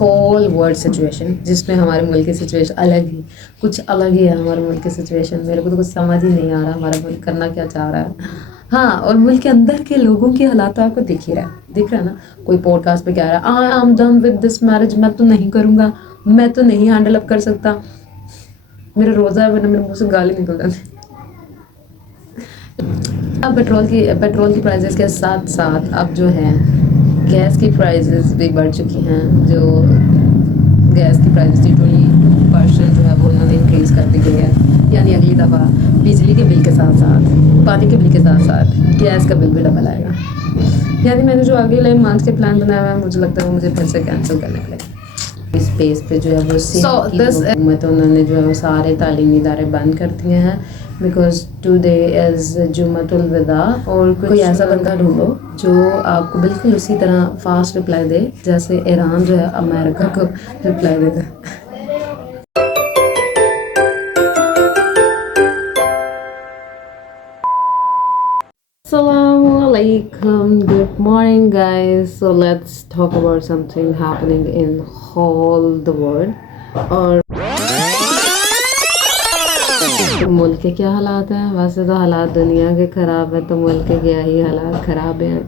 Whole world situation, जिसमें हमारे मुल्क की सिचुएशन अलग ही, कुछ अलग ही है हमारे मुल्क की सिचुएशन। मेरे को तो कुछ समझ ही नहीं आ रहा हमारा मुल्क करना क्या चाह रहा है। हाँ, और मुल्क के अंदर के लोगों की हालात तो आपको दिख ही रहा है, दिख रहा है ना। कोई पॉडकास्ट पे कह रहा है I am done with this marriage, मैं तो नहीं करूँगा, मैं तो नहीं हैंडल अप कर सकता। मेरा रोज़ा है, वरना मेरे मुँह से गाली निकल जाती। अब पेट्रोल की प्राइसेस के साथ साथ अब जो है गैस की प्राइसेस भी बढ़ चुकी हैं। जो गैस की प्राइसेस थी 22% जो है वो उन्होंने इंक्रीज़ कर दी गई है। यानी अगली दफ़ा बिजली के बिल के साथ साथ, पानी के बिल के साथ साथ गैस का बिल भी डबल आएगा। यानी मैंने जो अगले मंथ के प्लान बनाया हुआ है, मुझे लगता है वो मुझे फिर से कैंसिल करने पड़ेगा। इस पेस पे जो है वो हुकूमत उन्होंने जो है वो सारे तालीमी इदारे बंद कर दिए हैं, बिकॉज टुडे इज़ जुम्मतुल विदा। और कोई ऐसा बंदा ढूंढो जो आपको बिल्कुल उसी तरह फास्ट रिप्लाई दे जैसे ईरान जो है अमेरिका को रिप्लाई देता है। Assalamu alaikum, good morning guys. So let's talk about something happening in whole the world. और तो मुल्क के क्या हालात हैं? वैसे तो हालात दुनिया के ख़राब है, तो मुल्क के क्या ही हालात ख़राब हैं।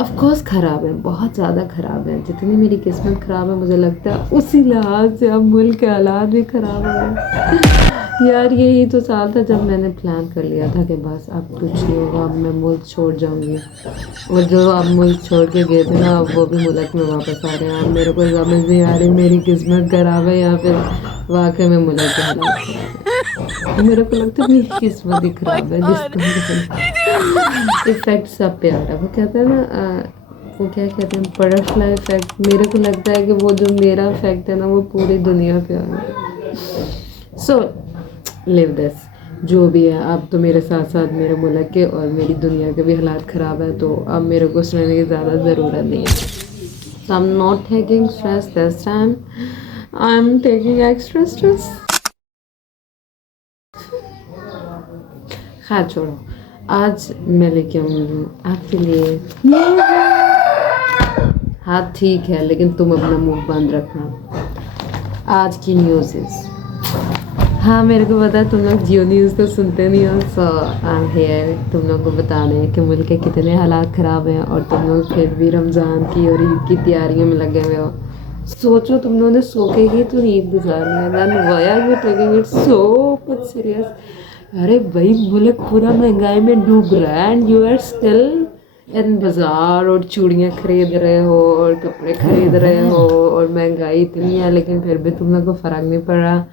ऑफ कोर्स ख़राब हैं, बहुत ज़्यादा ख़राब हैं। जितनी मेरी किस्मत ख़राब है, मुझे लगता है उसी लिहाज से अब मुल्क के हालात भी ख़राब हैं। यार यही तो साल था जब मैंने प्लान कर लिया था कि बस अब कुछ नहीं होगा, अब मैं मुल्क छोड़ जाऊंगी। और जो अब मुल्क छोड़ के गए थे ना, अब वो भी मुल्क में वापस आ रहे हैं। अब मेरे को समझ नहीं आ रही मेरी किस्मत खराब है या फिर वाकई में मुल्क के हालात खराब है। मेरे को लगता है मेरी किस्मत ही खराब है, जिसका इफेक्ट सब पे आ रहा है। वो कहते हैं ना, वो क्या कहते हैं, बटरफ्लाई इफेक्ट। मेरे को लगता है कि वो जो मेरा इफेक्ट है ना, वो पूरी दुनिया पे आ रहा है। सो लिव दिस, जो भी है। अब तो मेरे साथ साथ मेरे मुल्क के और मेरी दुनिया के भी हालात ख़राब है, तो अब मेरे को सुनने की ज़्यादा ज़रूरत नहीं है। So I am not taking stress this time, I am taking extra stress. खैर छोड़ो, आज मैं लेके आऊँगी आपके लिए। हाँ ठीक है, लेकिन तुम अपना मुंह बंद रखना। आज की न्यूज़, हाँ मेरे को पता है तुम लोग जियो न्यूज़ तो सुनते नहीं हो। सो आई एम हियर तुम लोग को बताने कि मुल्क के कितने हालात ख़राब हैं, और तुम लोग फिर भी रमज़ान की और ईद की तैयारियों में लगे हुए हो। सोचो तुम लोगों ने सो के ही तो ईद गुजारनी है। Then why are you taking it so much serious? अरे भाई, मुल्क पूरा महंगाई में डूब रहा है and you are still in बाज़ार और चूड़ियाँ खरीद रहे हो और कपड़े खरीद रहे हो, और महंगाई इतनी है लेकिन फिर भी तुम लोग को फ़र्क नहीं पड़ रहा।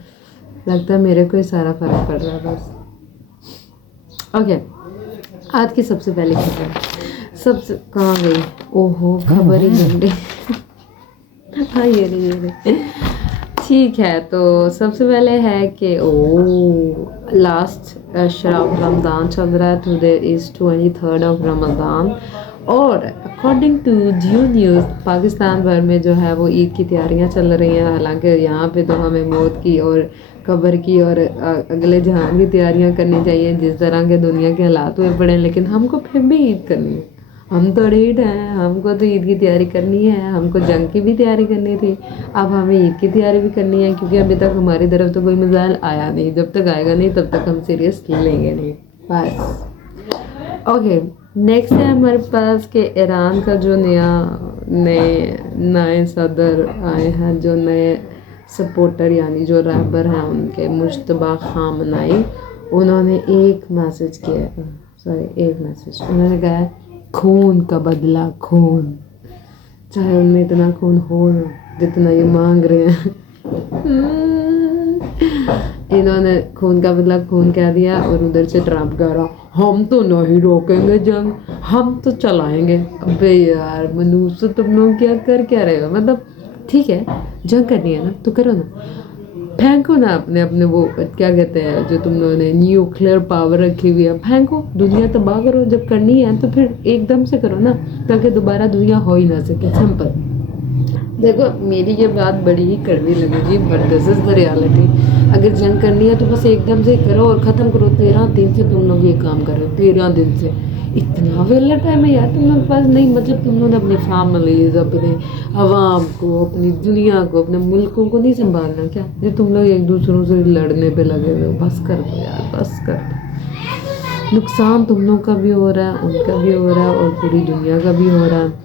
लगता है मेरे को ही सारा फ़र्क पड़ रहा है बस। ओके, आज की सबसे पहली खबर, सबसे कहाँ गई? ओहो, खबर ही बन गई। हाँ ये रही। ठीक है, तो सबसे पहले है कि लास्ट शराब रमज़ान चल रहा है। Today is 23rd of Ramzan, और अकॉर्डिंग टू जियो न्यूज़ पाकिस्तान भर में जो है वो ईद की तैयारियां चल रही हैं। हालांकि यहाँ पे तो हमें मौत की और कब्र की और अगले जहान की तैयारियां करनी चाहिए, जिस तरह के दुनिया के हालात हुए पड़े, लेकिन हमको फिर भी ईद करनी है। हम तो ढीठ हैं, हमको तो ईद की तैयारी करनी है। हमको जंग की भी तैयारी करनी थी, अब हमें ईद की तैयारी भी करनी है, क्योंकि अभी तक हमारी तरफ तो कोई मिसाइल आया नहीं। जब तक आएगा नहीं तब तक हम सीरियस लेंगे नहीं बस। ओके, नेक्स्ट है हमारे पास कि ईरान का जो नए सदर आए हैं, जो नए सपोर्टर यानी जो रहबर हैं उनके, मुश्तबा खामनाई, उन्होंने एक मैसेज उन्होंने कहा खून का बदला खून, चाहे उनमें इतना खून हो ना जितना ये मांग रहे हैं। इन्होंने खून का बदला खून कह दिया, और उधर से ट्रम्प कह रहा हम तो नहीं रोकेंगे जंग, हम तो चलाएंगे। अबे यार मनुष्य, तुम लोग क्या रहे हो? मतलब ठीक है, जंग करनी है ना तो करो ना, फेंको ना अपने वो क्या कहते हैं जो तुम लोगों ने न्यूक्लियर पावर रखी हुई है, फेंको, दुनिया तबाह करो। जब करनी है तो फिर एकदम से करो ना, ताकि दोबारा दुनिया हो ही ना सके। सिंपल। देखो मेरी ये बात बड़ी ही कड़वी लगेगी, but this is the reality. अगर जंग करनी है तो बस एकदम से करो और ख़त्म करो। 13 दिन से तुम लोग ये काम कर रहे हो, 13 दिन से इतना वेला टाइम है यार तुम लोग के पास नहीं, मतलब तुम लोगों ने अपनी फैमिलीज, अपने अवाम को, अपनी दुनिया को, अपने मुल्कों को नहीं संभालना क्या? ये तुम लोग एक दूसरों से लड़ने पे लगे हुए हो, बस कर दो यार, बस कर दो। नुकसान तुम लोग का भी हो रहा है, उनका भी हो रहा है, और पूरी दुनिया का भी हो रहा है।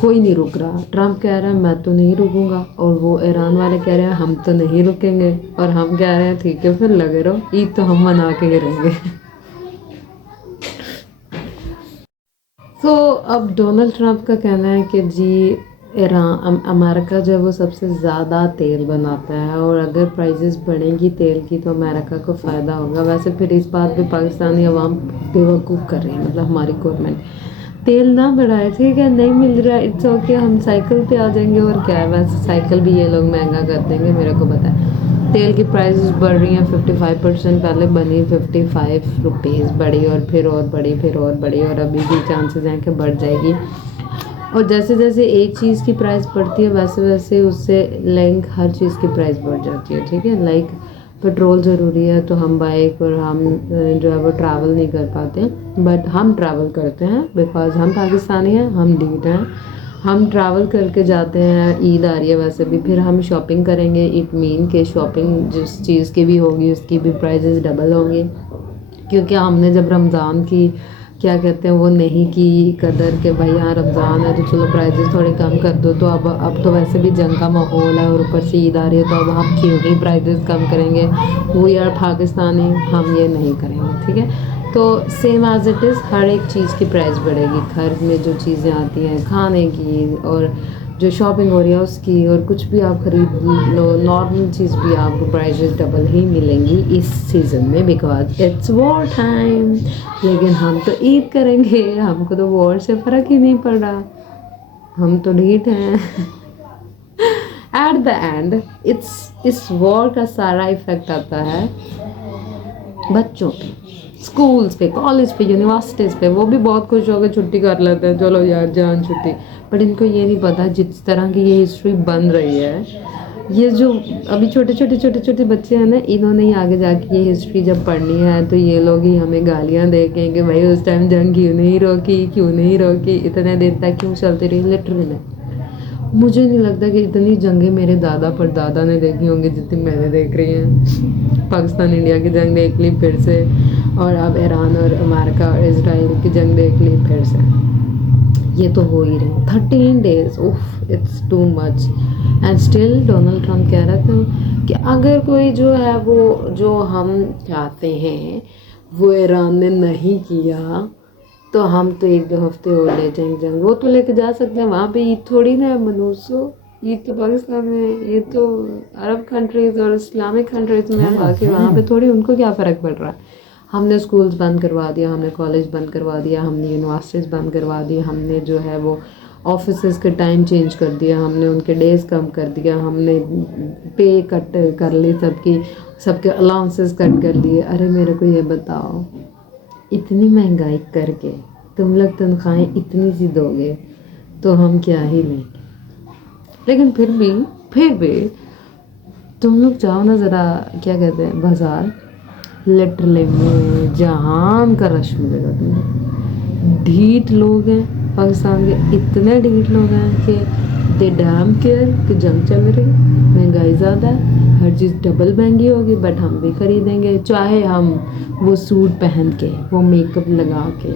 कोई नहीं रुक रहा। ट्रम्प कह रहा है मैं तो नहीं रुकूंगा, और वो ईरान वाले कह रहे हैं हम तो नहीं रुकेंगे, और हम कह रहे हैं ठीक है फिर लगे रहो, ईद तो हम मना के ही रहेंगे। तो अब डोनाल्ड ट्रंप का कहना है कि जी अमेरिका जो है वो सबसे ज़्यादा तेल बनाता है, और अगर प्राइसेस बढ़ेंगी तेल की तो अमेरिका को फ़ायदा होगा। वैसे फिर इस बात पे पाकिस्तानी अवाम बेवकूफ़ कर रही है, मतलब हमारी गवर्नमेंट तेल ना बढ़ाए, ठीक है, नहीं मिल रहा है, इट्स ओके, हम साइकिल पे आ जाएंगे, और क्या है, वैसे साइकिल भी ये लोग महंगा कर देंगे, मेरे को पता है। तेल की प्राइसेस बढ़ रही हैं 55%, पहले बनी 55 रुपीज़, बढ़ी और बढ़ी, फिर और बढ़ी, और अभी भी चांसेस हैं कि बढ़ जाएगी। और जैसे जैसे एक चीज़ की प्राइस बढ़ती है वैसे वैसे उससे लिंक हर चीज़ की प्राइस बढ़ जाती है, ठीक है। लाइक पेट्रोल ज़रूरी है तो हम बाइक और हम जो है वो ट्रैवल नहीं कर पाते, बट हम ट्रैवल करते हैं बिकॉज हम पाकिस्तानी हैं, हम ढीठ हैं, हम ट्रैवल करके जाते हैं। ईद आ रही है वैसे भी, फिर हम शॉपिंग करेंगे, इट मीन के शॉपिंग जिस चीज़ की भी होगी उसकी भी प्राइसेस डबल होंगे, क्योंकि हमने जब रमज़ान की क्या कहते हैं वो नहीं की कदर के भाई यहाँ रमज़ान है तो चलो प्राइसेस थोड़े कम कर दो, तो अब तो वैसे भी जंग का माहौल है और ऊपर से ईद आ रही है, तो अब हम क्यों ही प्राइसेस कम करेंगे, वो यार पाकिस्तानी हम ये नहीं करेंगे, ठीक है। तो सेम एज इट इज़ हर एक चीज़ की प्राइस बढ़ेगी, घर में जो चीज़ें आती हैं खाने की और जो शॉपिंग हो रही है उसकी, और कुछ भी आप खरीद लो नॉर्मल चीज़ भी आपको प्राइसेस डबल ही मिलेंगी इस सीज़न में, बिकॉज इट्स वॉर टाइम। लेकिन हम तो ईद करेंगे, हमको तो वॉर से फ़र्क ही नहीं पड़ रहा, हम तो ढीठ हैं। एट द एंड इस वॉर का सारा इफेक्ट आता है बच्चों पे, स्कूल्स पे, कॉलेज पे, यूनिवर्सिटीज़ पे। वो भी बहुत खुश होकर छुट्टी कर लेते हैं, चलो यार जान छुट्टी, बट इनको ये नहीं पता जिस तरह की ये हिस्ट्री बन रही है, ये जो अभी छोटे छोटे बच्चे हैं ना, इन्होंने ही आगे जाके ये हिस्ट्री जब पढ़नी है तो ये लोग ही हमें गालियाँ देंगे कि भाई उस टाइम जंग क्यों नहीं रोकी, इतने दिन तक क्यों चलती रही। लिटरली मुझे नहीं लगता कि इतनी जंगें मेरे दादा परदादा ने देखी होंगी जितनी मैंने देख रही हैं। पाकिस्तान इंडिया की जंग देख ली फिर से, और अब ईरान और अमेरिका और इसराइल की जंग देख ली फिर से, ये तो हो ही रहे 13 डेज, उफ it's too much. And still Donald Trump कह रहा था कि अगर कोई जो है वो जो हम चाहते हैं वो ईरान ने नहीं किया तो हम तो 1-2 हफ्ते और ले जाएंगे जंग, वो तो लेके जा सकते हैं, वहाँ पे ईद थोड़ी ना है मनुष्य, ईद तो पाकिस्तान में, ये तो अरब कंट्रीज़ और इस्लामिक कंट्रीज़ में है, बाकी वहाँ पे थोड़ी, उनको क्या फ़र्क पड़ रहा है। हमने स्कूल्स बंद करवा दिया, हमने कॉलेज बंद करवा दिया, हमने यूनिवर्सिटीज़ बंद करवा दी, हमने जो है वो ऑफिस के टाइम चेंज कर दिया, हमने उनके डेज कम कर दिया, हमने पे कट कर ली सबकी, सबके अलाउंसेस कट कर दिए। अरे मेरे को ये बताओ, इतनी महंगाई करके तुम लोग तनख्वाहें इतनी सी दोगे तो हम क्या ही लेंगे। लेकिन फिर भी तुम लोग जाओ ना ज़रा, क्या कहते हैं, बाज़ार, लिटरली में जहान का रश मिलेगा तुम्हें। ढीठ लोग हैं पाकिस्तान के, इतने ढीठ लोग हैं कि दे डैम केयर कि जंग चल रही, महंगाई ज़्यादा है, हर चीज़ डबल महंगी होगी, बट हम भी खरीदेंगे, चाहे हम वो सूट पहन के, वो मेकअप लगा के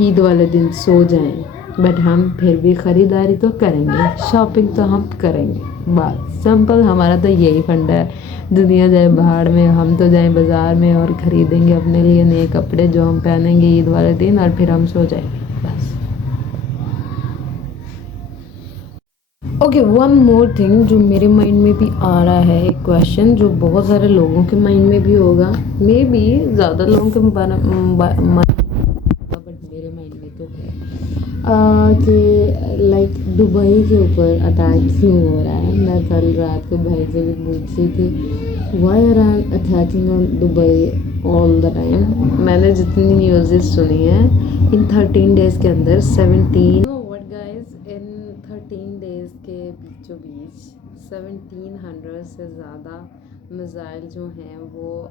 ईद वाले दिन सो जाएं, बट हम फिर भी ख़रीदारी तो करेंगे, शॉपिंग तो हम करेंगे। बस सिंपल, हमारा तो यही फंडा है। दुनिया जाए बाहर में, हम तो जाएं बाज़ार में और ख़रीदेंगे अपने लिए नए कपड़े जो हम पहनेंगे ईद वाले दिन, और फिर हम सो जाएंगे बस। ओके, वन मोर थिंग जो मेरे माइंड में भी आ रहा है, एक क्वेश्चन जो बहुत सारे लोगों के माइंड में भी होगा, मे बी ज़्यादा लोगों के बट मेरे माइंड में तो है कि लाइक दुबई के ऊपर अटैक क्यों हो रहा है। मैं कल रात को भाई से भी पूछ रही थी why are attacking on Dubai all the time. मैंने जितनी न्यूज़ेस सुनी है इन 13 डेज़ के अंदर 17 व्हाट गाइस, इन 13 डेज़ के बीचों बीच 1700 से ज़्यादा मिसाइल जो हैं वो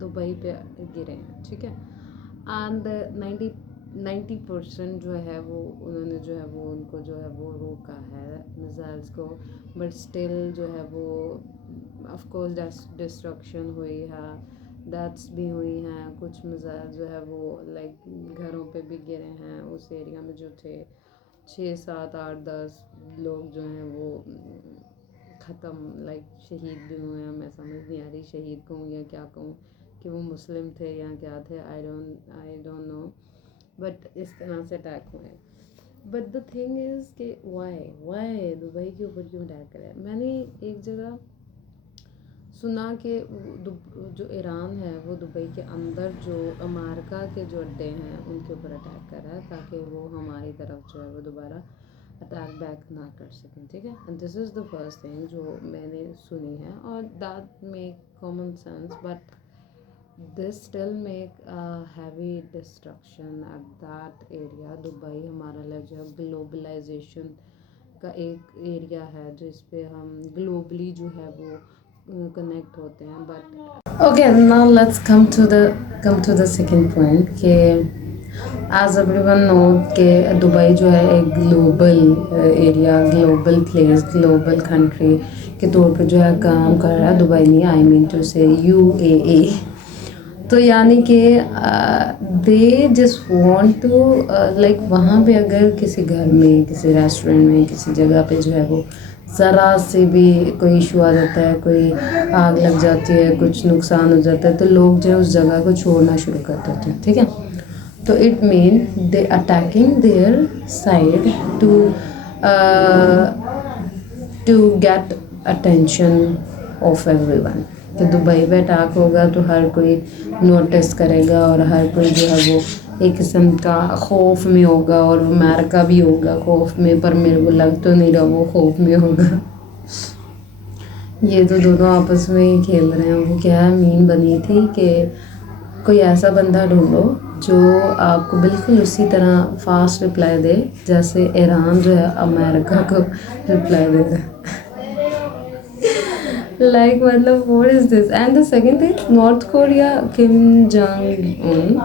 दुबई पे गिरे हैं, ठीक है। एंड 90% जो है वो उन्होंने जो है वो उनको जो है वो रोका है मिसाइल्स को, बट स्टिल जो है वो ऑफ कोर्स डिस्ट्रक्शन हुई है, डेथ्स भी हुई हैं। कुछ मिसाइल जो है वो लाइक घरों पे भी गिरे हैं उस एरिया में जो थे। 6 7 8 10 लोग जो हैं वो ख़त्म लाइक शहीद भी हुए हैं। मैं समझ नहीं आ रही शहीद कहूँ या क्या कहूँ, कि वो मुस्लिम थे या क्या थे, आई डोंट नो, बट इस तरह से अटैक हुए। बट द थिंग इज़ कि वाई दुबई के ऊपर क्यों अटैक करा है। मैंने एक जगह सुना कि जो ईरान है वो दुबई के अंदर जो अमेरिका के जो अड्डे हैं उनके ऊपर अटैक कर रहा है, ताकि वो हमारी तरफ जो है वो दोबारा अटैक बैक ना कर सकें, ठीक है। And this is the first thing जो मैंने सुनी है, और that make common sense, but this still make heavy destruction at that area. Dubai हमारा लिए जो है ग्लोबलाइजेशन का एक एरिया है जिस पे हम ग्लोबली जो है वो कनेक्ट होते हैं। But okay, now let's come to the second point कि एज एवरीवन नो कि दुबई जो है एक global area, global place, global country के तौर पे जो है काम कर रहा है। दुबई नहीं, I mean to say UAE। तो यानी कि they just want to like वहाँ पे अगर किसी घर में, किसी रेस्टोरेंट में, किसी जगह पे जो है वो ज़रा से भी कोई इशू आ जाता है, कोई आग लग जाती है, कुछ नुकसान हो जाता है, तो लोग जो है उस जगह को छोड़ना शुरू कर देते हैं, ठीक है। तो it mean they attacking their side to get attention of everyone. तो दुबई पे अटैक होगा तो हर कोई नोटिस करेगा और हर कोई जो है वो एक किस्म का खौफ में होगा, और अमेरिका भी होगा खौफ में, पर मेरे को लग तो नहीं रहा वो खौफ में होगा। ये तो दोनों आपस में ही खेल रहे हैं। वो क्या मीम बनी थी कि कोई ऐसा बंदा ढूंढो जो आपको बिल्कुल उसी तरह फास्ट रिप्लाई दे जैसे ईरान जो है अमेरिका को रिप्लाई दे रहा है। लाइक मतलब what is this. And the second thing, north Korea, Kim Jong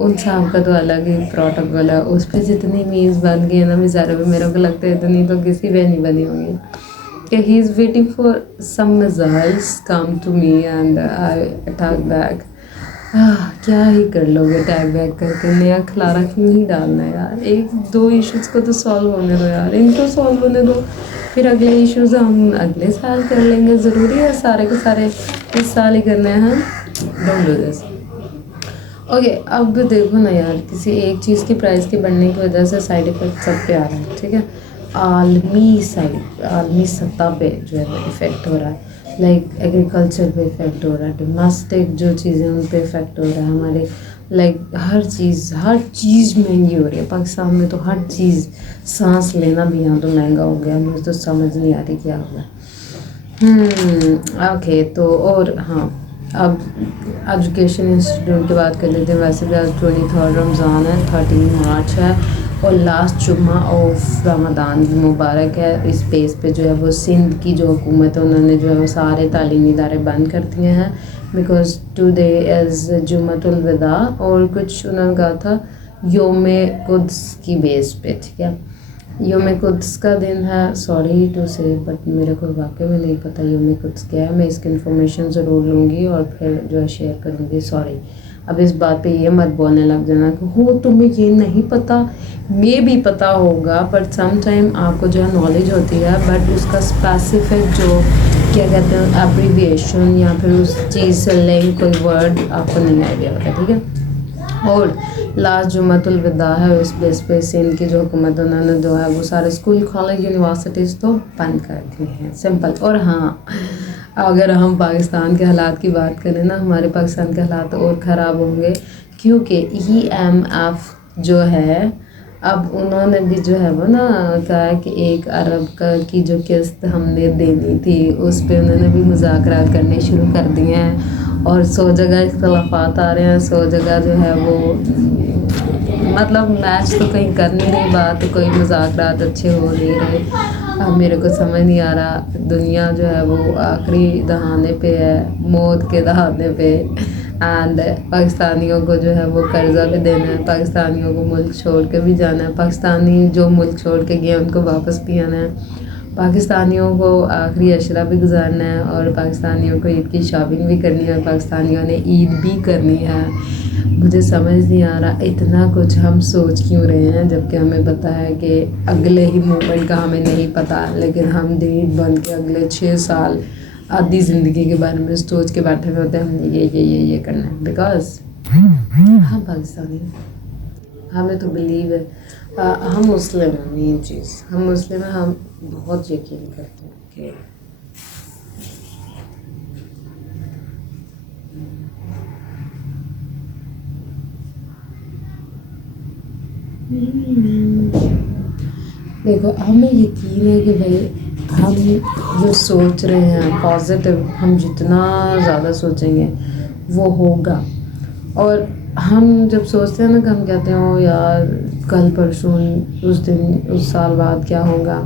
Un साहब का तो अलग ही प्रोटोकॉल है। उस पर जितनी मीम्स बन गई है ना बेचारे पे, मेरे को लगता है इतनी तो किसी पे नहीं बनी होंगी। कि he is waiting for some missiles come to me and I attack back. क्या ही कर लोगे अटैक बैक करके, नया खलारा क्यों नहीं डालना यार। एक दो इश्यूज़ को तो सॉल्व होने दो यार, इनको सॉल्व होने दो, फिर अगले इश्यूज़ हम अगले साल कर लेंगे। ज़रूरी है सारे के सारे इस साल ही करने हैं? Don't do this. ओके, अब देखो ना यार, किसी एक चीज़ की प्राइस के बढ़ने की वजह से साइड इफ़ेक्ट सब पे आ रहा है, ठीक है। आलमी सतह पे जो है वो इफ़ेक्ट हो रहा है। लाइक एग्रीकल्चर पे इफ़ेक्ट हो रहा है, डोमेस्टिक जो चीज़ें उन पे इफ़ेक्ट हो रहा है। हमारे लाइक हर चीज़ महंगी हो रही है पाकिस्तान में। तो हर चीज़, सांस लेना भी यहाँ तो महंगा हो गया। मुझे तो समझ नहीं आ रही क्या होगा। ओके, तो और हाँ, अब एजुकेशन इंस्टीट्यूट की बात कर लेते हैं। वैसे भी आज 23 रमज़ान है, 13 मार्च है, और लास्ट जुम्मा ऑफ रमज़ान मुबारक है। इस बेस पे जो है वो सिंध की जो हुकूमत है उन्होंने जो है वो सारे तालीमी इदारे बंद कर दिए हैं, बिकॉज टुडे इज़ जुम्मतुल विदा, और कुछ उन्होंने कहा था योम कुद्स की बेस पे, ठीक है। योम कुद्स का दिन है, सॉरी टू से, बट मेरे को वाकई में नहीं पता योम कुद्स क्या है। मैं इसकी इन्फॉर्मेशन ज़रूर लूँगी और फिर जो है शेयर करूँगी। सॉरी, अब इस बात पे ये मत बोलने लग जाना कि हो तुम्हें ये नहीं पता, मे भी पता होगा, बट सम टाइम आपको जो है नॉलेज होती है, बट उसका स्पेसिफिक जो क्या कहते हैं एब्रीविएशन या फिर उस चीज़ से लिंक कोई वर्ड आपको नहीं आइडिया होता, ठीक है। और लास्ट जुम्मतुल विदा है, उस बेस पे सिंध की जो हुकूमत उन्होंने जो है वो सारे स्कूल, कॉलेज, यूनिवर्सिटीज़ तो बंद कर दिए हैं, सिंपल। और हाँ, अगर हम पाकिस्तान के हालात की बात करें ना, हमारे पाकिस्तान के हालात और ख़राब होंगे, क्योंकि EMF जो है अब उन्होंने भी जो है वो ना कहा कि 1 अरब की जो किस्त हमने देनी थी उस पे उन्होंने भी मुज़ाकरात करने शुरू कर दिए हैं, और 100 जगह इख्तलाफात आ रहे हैं, 100 जगह जो है वो मतलब मैच तो कहीं कर नहीं रही बात, कोई मुज़ाकरात अच्छे हो नहीं रहे। अब मेरे को समझ नहीं आ रहा, दुनिया जो है वो आखिरी दहाने पे है, मौत के दहाने पे। एंड पाकिस्तानियों को जो है वो कर्जा भी देना है, पाकिस्तानियों को मुल्क छोड़ के भी जाना है, पाकिस्तानी जो मुल्क छोड़ के गए उनको वापस भी आना है, पाकिस्तानियों को आखिरी अशरा भी गुजारना है, और पाकिस्तानियों को ईद की शॉपिंग भी करनी है, और पाकिस्तानियों ने ईद भी करनी है। मुझे समझ नहीं आ रहा इतना कुछ हम सोच क्यों रहे हैं, जबकि हमें पता है कि अगले ही मोमेंट का हमें नहीं पता, लेकिन हम दिन बन के अगले 6 साल आधी ज़िंदगी के बारे में सोच के बैठे हुए होते हैं हमने ये करना है, बिकॉज हम पाकिस्तानी हैं, हमें तो बिलीव है। हम मुस्लिम हैं, मेन चीज़ हम मुस्लिम हैं, हम बहुत यकीन करते हैं कि देखो हमें यकीन है कि भाई हम जो सोच रहे हैं पॉजिटिव, हम जितना ज़्यादा सोचेंगे वो होगा। और हम जब सोचते हैं ना कि हम कहते हैं ओ यार कल परसों उस दिन उस साल बाद क्या होगा,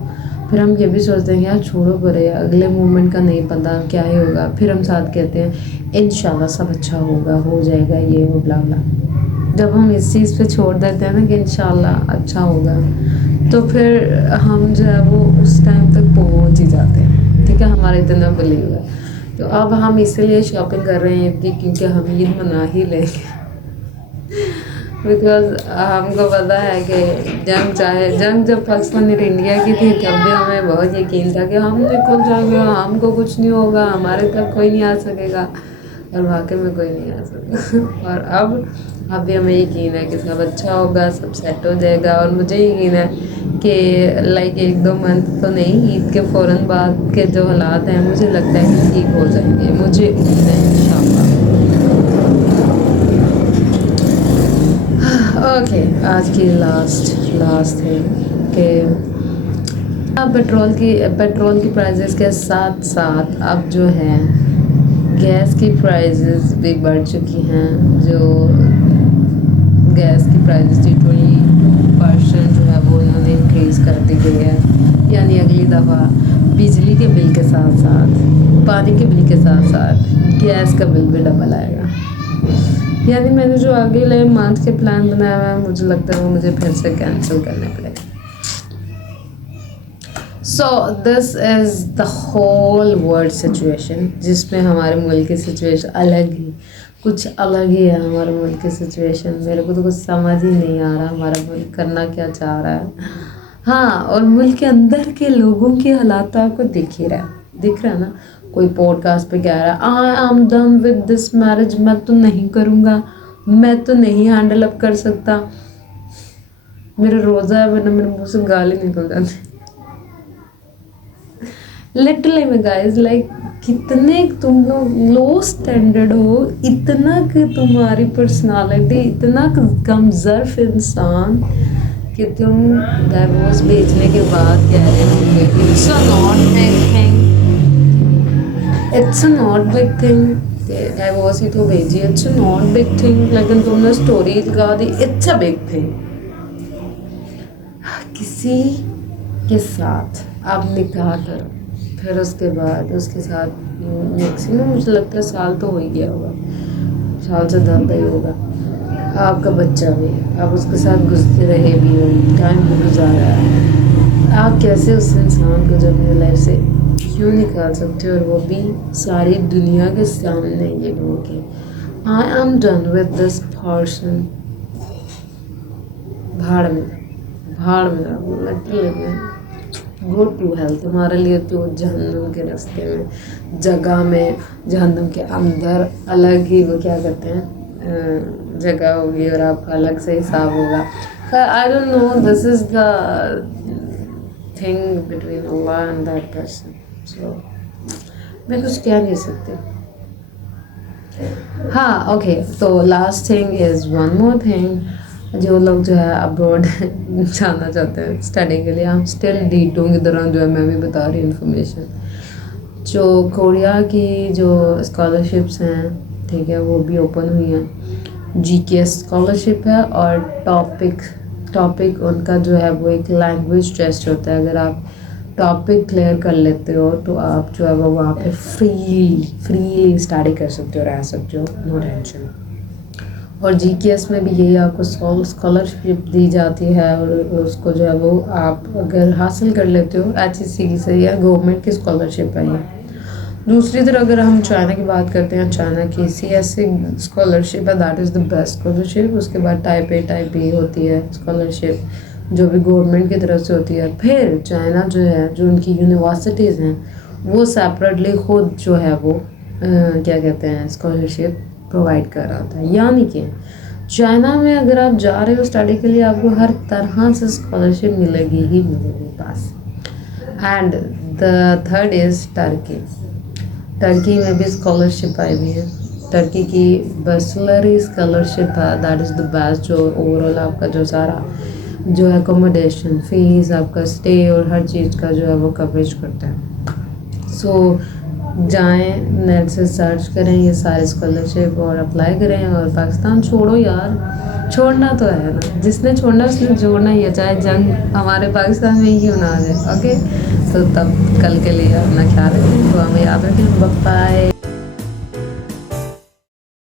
फिर हम ये भी सोचते हैं यार छोड़ो परे अगले मोमेंट का नहीं पता क्या ही होगा, फिर हम साथ कहते हैं इंशाल्लाह सब अच्छा होगा, हो जाएगा ये वो ब्ला ब्ला। जब हम इस चीज़ पे छोड़ देते हैं ना कि इंशाल्लाह अच्छा होगा, तो फिर हम जो है वो उस टाइम तक पहुंच ही जाते हैं, ठीक है, हमारा इतना बिलीव है। तो अब हम इसीलिए शॉपिंग कर रहे हैं कि क्योंकि हम ईद मना ही लेंगे बिकॉज हमको पता है कि जंग जब पाकिस्तान और इंडिया की थी तब भी हमें बहुत यकीन था कि हम निकल जाएंगे, हमको कुछ नहीं होगा, हमारे तक कोई नहीं आ सकेगा, और वाकई में कोई नहीं आ सकेगा और अब भी हमें यकीन है कि सब अच्छा होगा, सब सेट हो जाएगा। और मुझे यकीन है कि लाइक 1-2 मंथ तो नहीं, ईद के फ़ौरन बाद के जो हालात हैं मुझे लगता है कि ठीक हो जाएंगे, मुझे उम्मीद है इंशाल्लाह। ओके आज की लास्ट है कि पेट्रोल की प्राइसेस के साथ साथ अब जो है गैस की प्राइसेस भी बढ़ चुकी हैं। जो गैस की प्राइसेस थी 20% जो है वो इन्होंने इंक्रीज़ कर दी गई है, यानी अगली दफ़ा बिजली के बिल के साथ साथ पानी के बिल के साथ साथ गैस का बिल भी डबल आएगा। यानी मैंने जो अगले मंथ के प्लान बनाया हुआ है मुझे लगता है वो मुझे फिर से कैंसिल करने पड़ेगा। So this is the whole world situation, जिसमें हमारे मुल्क की सिचुएशन अलग ही कुछ अलग ही है। हमारे मुल्क की सिचुएशन मेरे को तो कुछ समझ ही नहीं आ रहा हमारा मुल्क करना क्या चाह रहा है। हाँ, और मुल्क के अंदर के लोगों के हालात तो आपको दिख रहा है ना। कोई पॉडकास्ट पे कह रहा है I am done with this marriage, मैं तो नहीं करूँगा, मैं तो नहीं हैंडल अप कर सकता, मेरा रोज़ा है वरना मेरे मुँह से गाली निकल जाती। लिटरली में गाइस लाइक कितने तुम लोग लो स्टैंडर्ड हो, इतना कि तुम्हारी पर्सनालिटी इतना कम ज़र्फ इंसान कि तुम डाइवोर्स भेजने के बाद कह रहे हो it's a not big thing, it's a not big thing, divorce ही तो भेजी, it's a not big thing, लेकिन तुमने स्टोरी लगा दी इट्स अ बिग थिंग। किसी के साथ आप निकाह करो, फिर उसके बाद उसके साथ मैक्सिमम मुझे लगता है साल तो हो ही गया होगा, साल से ज़्यादा ही होगा, आपका बच्चा भी, आप उसके साथ गुजरे रहे भी हो, टाइम भी गुजारा है, आप कैसे उस इंसान को जो अपनी लाइफ से क्यों निकाल सकते हो, और वो भी सारी दुनिया के सामने ये बोल के I am done with this person. भाड़ में गो टू हेल्थ, तुम्हारे लिए तो जहन्नुम के रास्ते में, जगह में, जहन्नुम के अंदर अलग ही वो क्या कहते हैं जगह होगी और आपका अलग से हिसाब होगा। I don't know, this is the thing between Allah and that person, so मैं कुछ कह नहीं सकती। हाँ ओके, तो last thing is one more thing, जो लोग जो है अब्रॉड जाना चाहते हैं स्टडी के लिए, हम स्टिल D2 की तरह जो है मैं भी बता रही हूँ इन्फॉर्मेशन, जो कोरिया की जो स्कॉलरशिप्स हैं, ठीक है, वो भी ओपन हुई हैं। GK स्कॉलरशिप है और टॉपिक उनका जो है वो एक लैंग्वेज टेस्ट होता है। अगर आप टॉपिक क्लियर कर लेते हो तो आप जो है वो वहाँ पे फ्री स्टडी कर सकते हो, रह सकते हो, नो टेंशन। और जीकेएस में भी यही आपको स्कॉलरशिप दी जाती है और उसको जो है वो आप अगर हासिल कर लेते हो HEC से या गवर्नमेंट की स्कॉलरशिप है ये। दूसरी तरफ अगर हम चाइना की बात करते हैं, चाइना की CSC स्कॉलरशिप है, that is the best scholarship. उसके बाद टाइप A टाइप B होती है स्कॉलरशिप जो भी गवर्नमेंट की तरफ से होती है। फिर चाइना जो है, जो उनकी यूनिवर्सिटीज़ हैं वो सेपरेटली खुद जो है वो क्या कहते हैं स्कॉलरशिप प्रोवाइड कर रहा था। यानी कि चाइना में अगर आप जा रहे हो स्टडी के लिए आपको हर तरह से स्कॉलरशिप मिलेगी ही मिलेगी बस। And the third is Turkey. Turkey में भी स्कॉलरशिप आई हुई है। टर्की की बैचलरी स्कॉलरशिप है, दैट इज़ द बेस्ट, जो ओवरऑल आपका जो सारा जो है अकोमोडेशन फीस, आपका स्टे और हर चीज़ का जो है वो कवरेज करता है। सो जाएं, नेट से सर्च करें ये सारे स्कॉलरशिप और अप्लाई करें और पाकिस्तान छोड़ो यार। छोड़ना तो है ना, जिसने छोड़ना उसने जोड़ना ही है, चाहे जंग हमारे पाकिस्तान में ही क्यों ना आ जाए। ओके, तो तब कल के लिए अपना ख्याल रखें, तो हमें याद रखें। बाय।